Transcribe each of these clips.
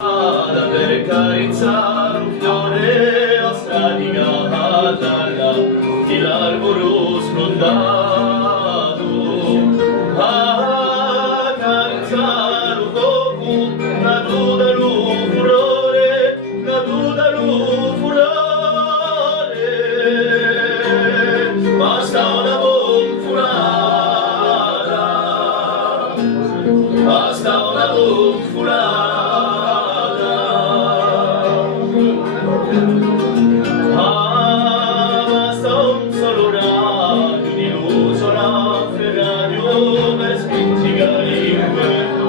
Per carezzare un fiore o stradigata di l'arboro sfrondato a carezzare un fuoco caduta un furore basta una bonfurata basta una bonfurata. Basta un solo raggio di luce raffreddare per scricchiare l'inverno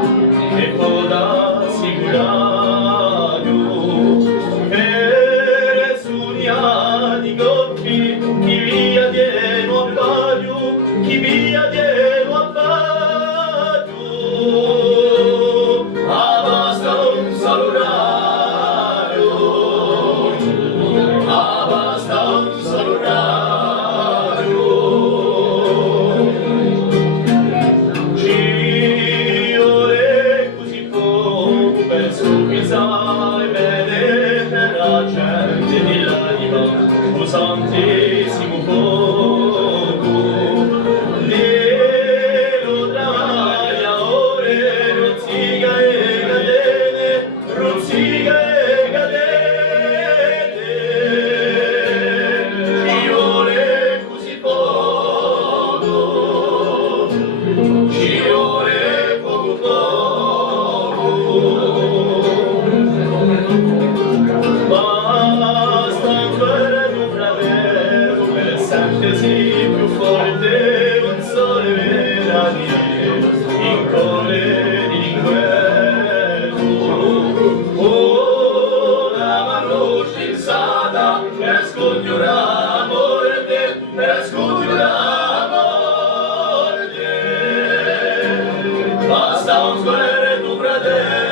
e poi da assicurare per suniati occhi chi via dieno a baglio chi via dieno a baglio basta un solo raggio santissimo fuoco lo travaglia ore rozzica e cadene ci vuole così poco ci vuole poco più forte un sole veramente in cuore di l'inverno oh la mano scinsata per scogliere la morte basta un sguardo fratello